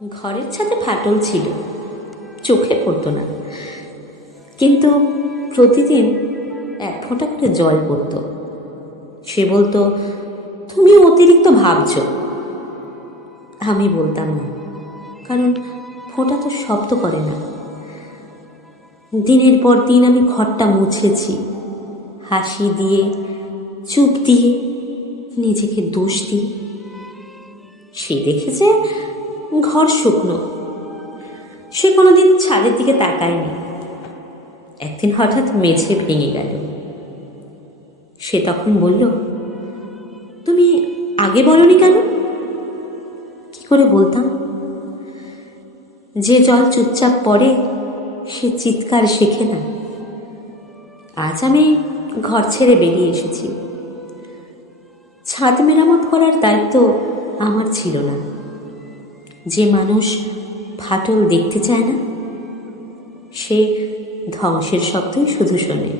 ঘরের ছাদে ফাটল ছিল, চোখে পড়তো না, কিন্তু প্রতিদিন 1 ফোঁটা করে জল পড়তো। সে বলতো, তুমি অতিরিক্ত ভাবছো। আমি বলতাম না, কারণ ফোঁটা তো শব্দ করে না। দিনের পর দিন আমি ঘরটা মুছেছি, হাসি দিয়ে, চুপ দিয়ে, নিজেকে দোষ দিয়ে। সে দেখেছে ঘর শুকনো, সে কোনোদিন ছাদের দিকে তাকায়নি। একদিন হঠাৎ মেঝে ভেঙে গেল। সে তখন বলল, তুমি আগে বলনি কেন? কি করে বলতাম? যে জল চুপচাপ পড়ে সে চিৎকার শেখে না। আজ আমি ঘর ছেড়ে বেরিয়ে এসেছি। ছাদ মেরামত করার দায়িত্ব আমার ছিল না। যে মানুষ ফাটল দেখতে চায় না, সে ধ্বংসের শব্দই শুধু শোনে।